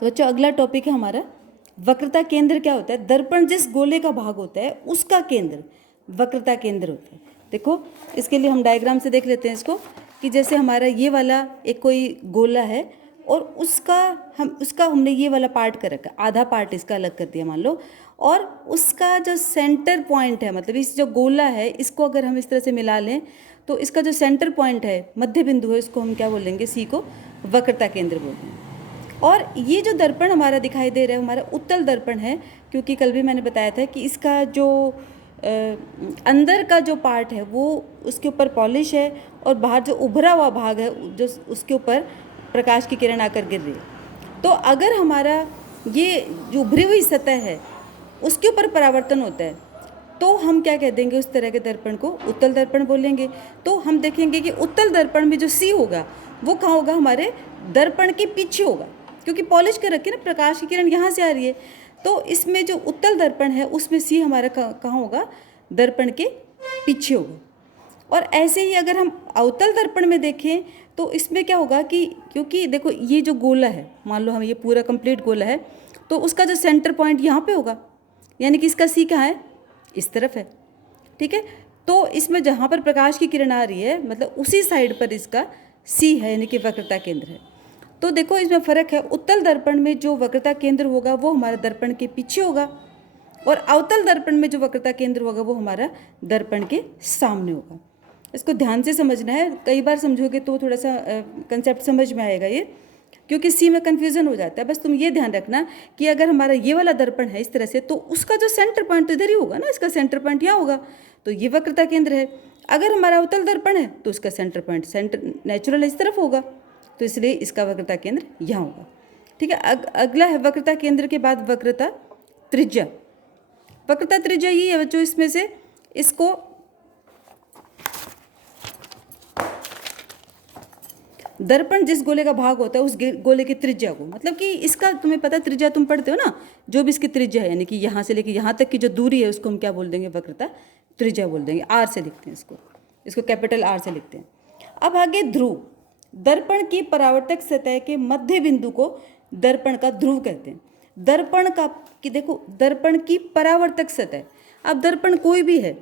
तो बच्चों अगला टॉपिक है हमारा वक्रता केंद्र क्या होता है। दर्पण जिस गोले का भाग होता है उसका केंद्र वक्रता केंद्र होता है। देखो इसके लिए हम डायग्राम से देख लेते हैं इसको कि जैसे हमारा ये वाला एक कोई गोला है और उसका हमने ये वाला पार्ट कर रखा, आधा पार्ट इसका अलग कर दिया मान लो, और उसका जो सेंटर पॉइंट है मतलब इस जो गोला है इसको अगर हम इस तरह से मिला लें तो इसका जो सेंटर पॉइंट है, मध्य बिंदु है, इसको हम क्या बोलेंगे, सी को वक्रता केंद्र बोलते हैं। और ये जो दर्पण हमारा दिखाई दे रहा है हमारा उत्तल दर्पण है, क्योंकि कल भी मैंने बताया था कि इसका जो अंदर का जो पार्ट है वो उसके ऊपर पॉलिश है और बाहर जो उभरा हुआ भाग है जो उसके ऊपर प्रकाश की किरण आकर गिर रही है। तो अगर हमारा ये जो उभरी हुई सतह है उसके ऊपर परावर्तन होता है तो हम क्या कह देंगे, उस तरह के दर्पण को उत्तल दर्पण बोलेंगे। तो हम देखेंगे कि उत्तल दर्पण में जो सी होगा वो कहाँ होगा, हमारे दर्पण के पीछे होगा, क्योंकि पॉलिश कर रखी है ना, प्रकाश की किरण यहाँ से आ रही है। तो इसमें जो उत्तल दर्पण है उसमें सी हमारा कहाँ होगा, दर्पण के पीछे होगा। और ऐसे ही अगर हम अवतल दर्पण में देखें तो इसमें क्या होगा कि क्योंकि देखो ये जो गोला है, मान लो हम ये पूरा कंप्लीट गोला है, तो उसका जो सेंटर पॉइंट यहाँ पे होगा, यानी कि इसका सी कहाँ है, इस तरफ है। ठीक है, तो इसमें जहाँ पर प्रकाश की किरण आ रही है मतलब उसी साइड पर इसका सी है, यानी कि वक्रता केंद्र है। तो देखो इसमें फ़र्क है, उत्तल दर्पण में जो वक्रता केंद्र होगा वो हमारा दर्पण के पीछे होगा और अवतल दर्पण में जो वक्रता केंद्र होगा वो हमारा दर्पण के सामने होगा। इसको ध्यान से समझना है, कई बार समझोगे तो थोड़ा सा कंसेप्ट समझ में आएगा ये, क्योंकि सी में कन्फ्यूज़न हो जाता है। बस तुम ये ध्यान रखना कि अगर हमारा ये वाला दर्पण है इस तरह से तो उसका जो सेंटर पॉइंट तो इधर ही होगा ना, इसका सेंटर पॉइंट यहाँ होगा, तो ये वक्रता केंद्र है। अगर हमारा अवतल दर्पण है तो इसका सेंटर पॉइंट सेंटर नेचुरल इस तरफ होगा, तो इसलिए इसका वक्रता केंद्र यहाँ होगा। ठीक है, अगला है वक्रता केंद्र के बाद वक्रता त्रिज्या। वक्रता त्रिज्या ये है बच्चों, इसमें से इसको दर्पण जिस गोले का भाग होता है उस गोले की त्रिज्या को, मतलब कि इसका तुम्हें पता त्रिज्या तुम पढ़ते हो ना, जो भी इसकी त्रिज्या है यानी कि यहाँ से लेकर यहाँ तक की जो दूरी है उसको हम क्या बोल देंगे, वक्रता त्रिज्या बोल देंगे। आर से लिखते हैं इसको कैपिटल आर से लिखते हैं। अब आगे ध्रुव, दर्पण की परावर्तक सतह के मध्य बिंदु को दर्पण का ध्रुव कहते हैं। दर्पण का कि देखो दर्पण की परावर्तक सतह, अब दर्पण कोई भी है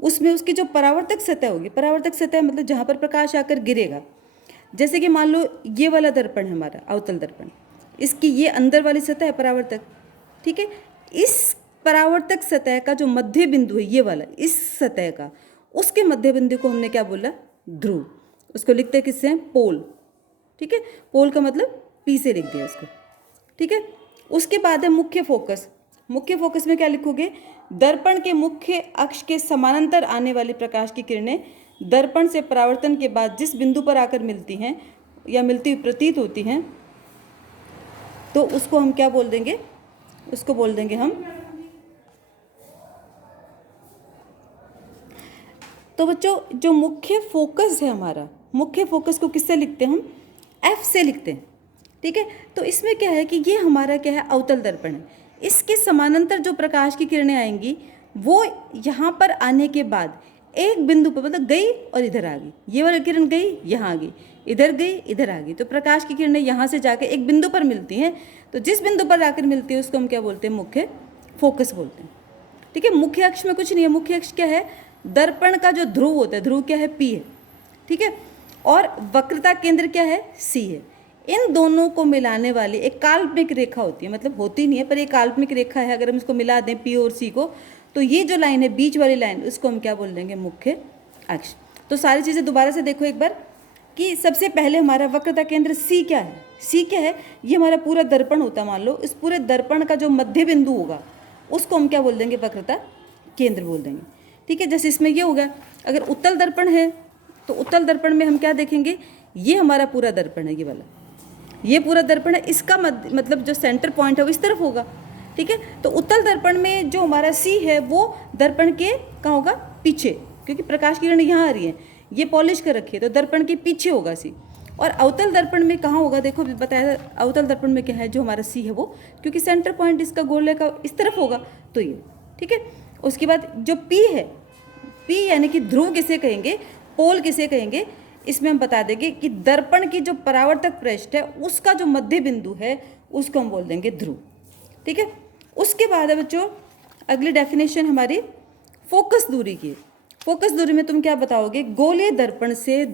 उसमें उसकी जो परावर्तक सतह होगी, परावर्तक सतह मतलब जहाँ पर प्रकाश आकर गिरेगा, जैसे कि मान लो ये वाला दर्पण है हमारा अवतल दर्पण, इसकी ये अंदर वाली सतह है परावर्तक। ठीक है, इस परावर्तक सतह का जो मध्य बिंदु है ये वाला, इस सतह का, उसके मध्य बिंदु को हमने क्या बोला, ध्रुव। उसको लिखते हैं किससे, पोल। ठीक है, पोल का मतलब पी से लिख दिया इसको। ठीक है, उसके बाद है मुख्य फोकस। मुख्य फोकस में क्या लिखोगे, दर्पण के मुख्य अक्ष के समानांतर आने वाली प्रकाश की किरणें दर्पण से परावर्तन के बाद जिस बिंदु पर आकर मिलती हैं या मिलती हुई प्रतीत होती हैं तो उसको हम क्या बोल देंगे, उसको बोल देंगे हम, तो बच्चों जो मुख्य फोकस है हमारा, मुख्य फोकस को किससे लिखते हैं हम, एफ से लिखते हैं। ठीक है, तो इसमें क्या है कि ये हमारा क्या है, अवतल दर्पण है। इसके समानांतर जो प्रकाश की किरणें आएंगी वो यहाँ पर आने के बाद एक बिंदु पर मतलब गई और इधर आ गई, ये वाली किरण गई यहाँ आ गई, इधर गई इधर आ गई, तो प्रकाश की किरणें यहाँ से जाकर एक बिंदु पर मिलती हैं। तो जिस बिंदु पर आकर मिलती है उसको हम क्या बोलते हैं, मुख्य फोकस बोलते हैं। ठीक है, मुख्य अक्ष में कुछ नहीं है, मुख्य अक्ष क्या है, दर्पण का जो ध्रुव होता है, ध्रुव क्या है, पी है। ठीक है, और वक्रता केंद्र क्या है, सी है। इन दोनों को मिलाने वाली एक काल्पनिक रेखा होती है, मतलब होती नहीं है पर एक काल्पनिक रेखा है। अगर हम इसको मिला दें पी और सी को तो ये जो लाइन है बीच वाली लाइन, उसको हम क्या बोल देंगे, मुख्य अक्ष। तो सारी चीज़ें दोबारा से देखो एक बार कि सबसे पहले हमारा वक्रता केंद्र सी क्या है, सी क्या है, ये हमारा पूरा दर्पण होता है। मान लो इस पूरे दर्पण का जो मध्य बिंदु होगा उसको हम क्या बोल देंगे, वक्रता केंद्र बोल देंगे। ठीक है, जैसे इसमें ये होगा, अगर उत्तल दर्पण है तो उत्तल दर्पण में हम क्या देखेंगे, ये हमारा पूरा दर्पण है, ये वाला ये पूरा दर्पण है, इसका मतलब जो सेंटर पॉइंट है वो इस तरफ होगा। ठीक है, तो उत्तल दर्पण में जो हमारा सी है वो दर्पण के कहाँ होगा, पीछे, क्योंकि प्रकाश की किरण यहाँ आ रही है, ये पॉलिश कर रखी है तो दर्पण के पीछे होगा सी। और अवतल दर्पण में कहाँ होगा, देखो बताया अवतल दर्पण में क्या है, जो हमारा सी है वो, क्योंकि सेंटर पॉइंट इसका गोले का इस तरफ होगा तो ये। ठीक है, उसके बाद जो पी है, पी यानी कि ध्रुव किसे कहेंगे, पोल किसे कहेंगे, इसमें हम बता देंगे कि दर्पण की जो परावर्तक पृष्ठ है उसका जो मध्य बिंदु है उसको हम बोल देंगे ध्रुव। ठीक है, उसके बाद है बच्चों अगली डेफिनेशन हमारी फोकस दूरी की। फोकस दूरी में तुम क्या बताओगे? गोलीय दर्पण से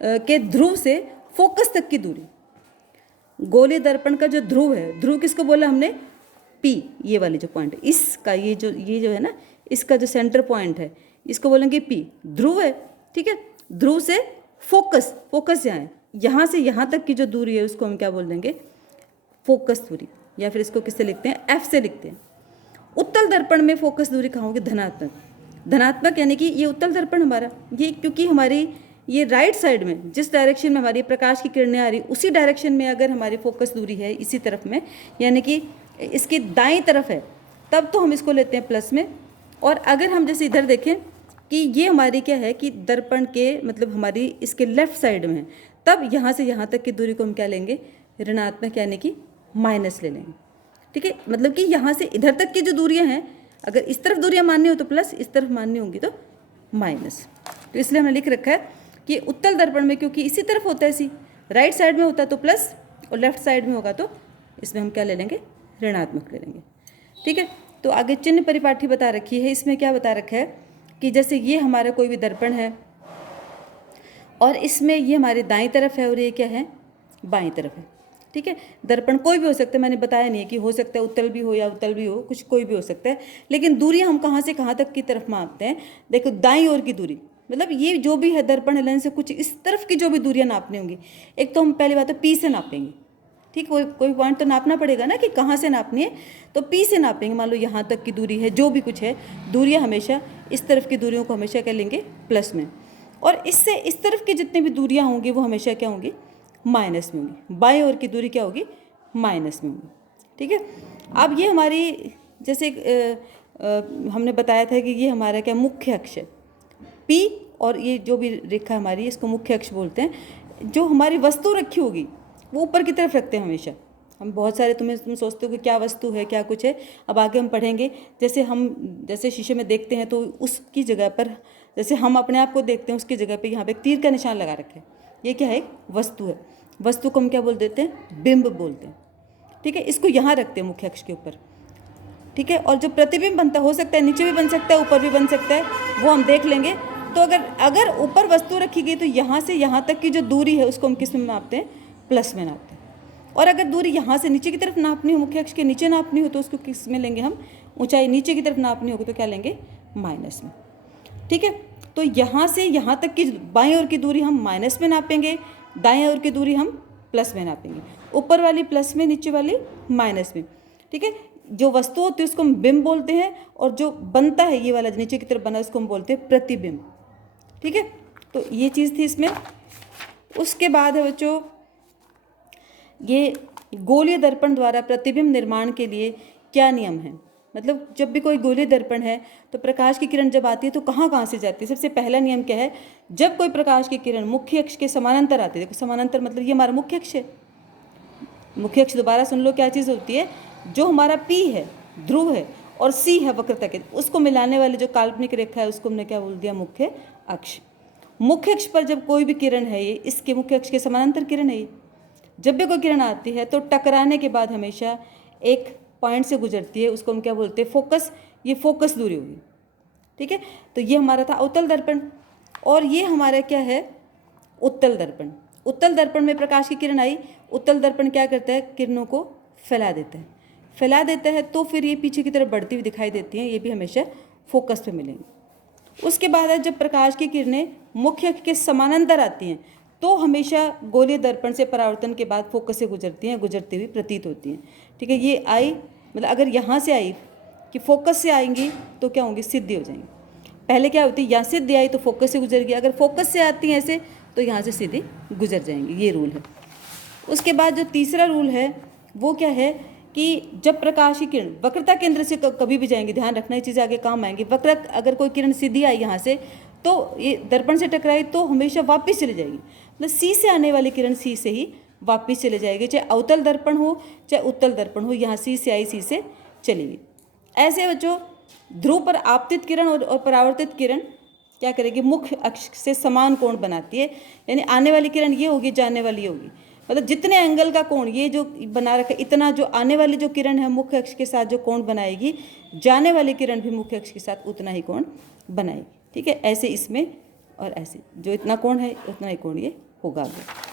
के ध्रुव से फोकस तक की दूरी। गोलीय दर्पण का जो ध्रुव है, ध्रुव किसको बोला हमने? P, ये वाली जो पॉइंट है इसका, ये जो है ना, इसका जो सेंटर पॉइंट है इसको बोलेंगे P, ध्रुव है। ठीक है, ध्रुव से फोकस, फोकस यहाँ से यहाँ तक की जो दूरी है उसको हम क्या बोल देंगे? फोकस दूरी, या फिर इसको किससे लिखते हैं? F से लिखते हैं। उत्तल दर्पण में फोकस दूरी कहाँ होगी? धनात्मक। धनात्मक यानी कि ये उत्तल दर्पण हमारा, ये क्योंकि हमारी ये राइट साइड में जिस डायरेक्शन में हमारी प्रकाश की किरणें आ रही उसी डायरेक्शन में अगर हमारी फोकस दूरी है इसी तरफ में, यानी कि इसकी दाईं तरफ है, तब तो हम इसको लेते हैं प्लस में। और अगर हम जैसे इधर देखें कि ये हमारी क्या है कि दर्पण के मतलब हमारी इसके लेफ्ट साइड में है, तब यहाँ से यहाँ तक की दूरी को हम क्या लेंगे? ऋणात्मक, यानी कि माइनस ले लेंगे। ठीक है, मतलब कि यहाँ से इधर तक की जो दूरियाँ हैं, अगर इस तरफ दूरियाँ माननी हो तो प्लस, इस तरफ माननी होंगी तो माइनस। तो इसलिए हमने लिख रखा है कि उत्तल दर्पण में क्योंकि इसी तरफ होता है, इसी राइट साइड में होता है तो प्लस, और लेफ्ट साइड में होगा तो इसमें हम क्या ले लेंगे? ऋणात्मक ले लेंगे। ठीक है, तो आगे चिन्ह परिपाठी बता रखी है। इसमें क्या बता रखा है कि जैसे ये हमारा कोई भी दर्पण है और इसमें ये हमारी दाईं तरफ है और ये क्या है? बाईं तरफ है। ठीक है, दर्पण कोई भी हो सकता है, मैंने बताया नहीं है कि हो सकता है उत्तल भी हो या उत्तल भी हो, कुछ कोई भी हो सकता है, लेकिन दूरियां हम कहाँ से कहाँ तक की तरफ मापते हैं? देखो, दाईं ओर की दूरी, मतलब ये जो भी है दर्पण है लेंस से कुछ इस तरफ की जो भी दूरियां नापनी होंगी, एक तो हम पहली बात है P से नापेंगे। ठीक, कोई पॉइंट तो नापना पड़ेगा ना कि कहाँ से नापनी है, तो P से नापेंगे। मान लो यहाँ तक की दूरी है, जो भी कुछ है दूरियाँ हमेशा इस तरफ की दूरियों को हमेशा क्या लेंगे? प्लस में। और इससे इस तरफ की जितनी भी दूरियाँ होंगी वो हमेशा क्या होंगी? माइनस में होंगी। बाईं ओर की दूरी क्या होगी? माइनस में होगी। ठीक है, अब ये हमारी जैसे हमने बताया था कि ये हमारा क्या मुख्य अक्ष है P, और ये जो भी रेखा हमारी इसको मुख्य अक्ष बोलते हैं। जो हमारी वस्तु रखी होगी वो ऊपर की तरफ रखते हैं हमेशा। हम बहुत सारे तुम सोचते हो कि क्या वस्तु है, क्या कुछ है, अब आगे हम पढ़ेंगे। जैसे शीशे में देखते हैं तो उसकी जगह पर, जैसे हम अपने आप को देखते हैं उसकी जगह पे यहाँ पे एक तीर का निशान लगा रखे हैं, ये क्या है? एक वस्तु है। वस्तु को हम क्या बोल देते हैं? बिंब बोलते हैं। ठीक है, इसको यहाँ रखते हैं मुख्य अक्ष के ऊपर। ठीक है, और जो प्रतिबिंब बनता हो सकता है नीचे भी बन सकता है, ऊपर भी बन सकता है, वो हम देख लेंगे। तो अगर ऊपर वस्तु रखी गई तो यहाँ से यहाँ तक की जो दूरी है उसको हम किस में नापते हैं? प्लस में नापते हैं। और अगर दूरी यहाँ से नीचे की तरफ नापनी हो, मुख्य अक्ष के नीचे नापनी हो, तो उसको किस में लेंगे हम? ऊंचाई नीचे की तरफ नापनी होगी तो क्या लेंगे? माइनस में। ठीक है, तो यहाँ से यहाँ तक की बाईं ओर की दूरी हम माइनस में नापेंगे, दाएं ओर की दूरी हम प्लस में नापेंगे। ऊपर वाली प्लस में, नीचे वाली माइनस में। ठीक है, जो वस्तु होती है उसको हम बिंब बोलते हैं, और जो बनता है ये वाला नीचे की तरफ बना उसको हम बोलते हैं प्रतिबिंब। ठीक है, तो ये चीज़ थी इसमें। उसके बाद है बच्चों ये गोलीय दर्पण द्वारा प्रतिबिंब निर्माण के लिए क्या नियम है? मतलब जब भी कोई गोलीय दर्पण है तो प्रकाश की किरण जब आती है तो कहाँ कहाँ से जाती है? सबसे पहला नियम क्या है? जब कोई प्रकाश की किरण मुख्य अक्ष के समानांतर आती है, देखो समानांतर मतलब ये हमारा मुख्य अक्ष है। मुख्य अक्ष दोबारा सुन लो क्या चीज़ होती है? जो हमारा P है ध्रुव है और C है वक्रता के, उसको मिलाने वाली जो काल्पनिक रेखा है उसको हमने क्या बोल दिया? मुख्य अक्ष। मुख्य अक्ष पर जब कोई भी किरण है, ये इसके मुख्य अक्ष के समानांतर किरण है, ये जब भी कोई किरण आती है तो टकराने के बाद हमेशा एक पॉइंट से गुजरती है, उसको हम क्या बोलते हैं? फोकस। ये फोकस दूरी होगी। ठीक है, तो ये हमारा था अवतल दर्पण, और ये हमारा क्या है? उत्तल दर्पण। उत्तल दर्पण में प्रकाश की किरण आई, उत्तल दर्पण क्या करता है? किरणों को फैला देता है। फैला देता है तो फिर ये पीछे की तरफ बढ़ती हुई दिखाई देती हैं, ये भी हमेशा फोकस पे मिलेंगी। उसके बाद है जब प्रकाश की किरणें मुख्य अक्ष के समानांतर आती हैं तो हमेशा गोलीय दर्पण से परावर्तन के बाद फोकस से गुजरती हैं, गुजरती हुई प्रतीत होती हैं। ठीक है, ये आई मतलब अगर यहाँ से आई कि फोकस से आएंगी तो क्या होंगी? सिद्धि हो जाएंगी। पहले क्या होती है? यहाँ सिद्धि आई तो फोकस से गुजर गई, अगर फोकस से आती हैं ऐसे तो यहाँ से सीधी गुजर जाएंगी, ये रूल है। उसके बाद जो तीसरा रूल है वो क्या है कि जब प्रकाश की किरण वक्रता केंद्र से कभी भी जाएंगी, ध्यान रखना ये चीज़ें आगे काम आएंगी। वक्रता अगर कोई किरण सीधी आई यहाँ से तो ये दर्पण से टकराई तो हमेशा वापस चली जाएगी, मतलब C से आने वाली किरण C से ही वापस चले जाएगी, चाहे अवतल दर्पण हो चाहे उत्तल दर्पण हो, यहाँ C से आई C से चलेगी। ऐसे बच्चों ध्रुव पर आपतित किरण और परावर्तित किरण क्या करेगी, मुख्य अक्ष से समान कोण बनाती है। यानी आने वाली किरण ये होगी, जाने वाली ये होगी, मतलब जितने एंगल का कोण ये जो बना रखा है, इतना जो आने वाली जो किरण है मुख्य अक्ष के साथ जो कोण बनाएगी, जाने वाली किरण भी मुख्य अक्ष के साथ उतना ही कोण बनाएगी। ठीक है, ऐसे इसमें और ऐसे जो इतना कोण है उतना ही कोण ये होगा आगे।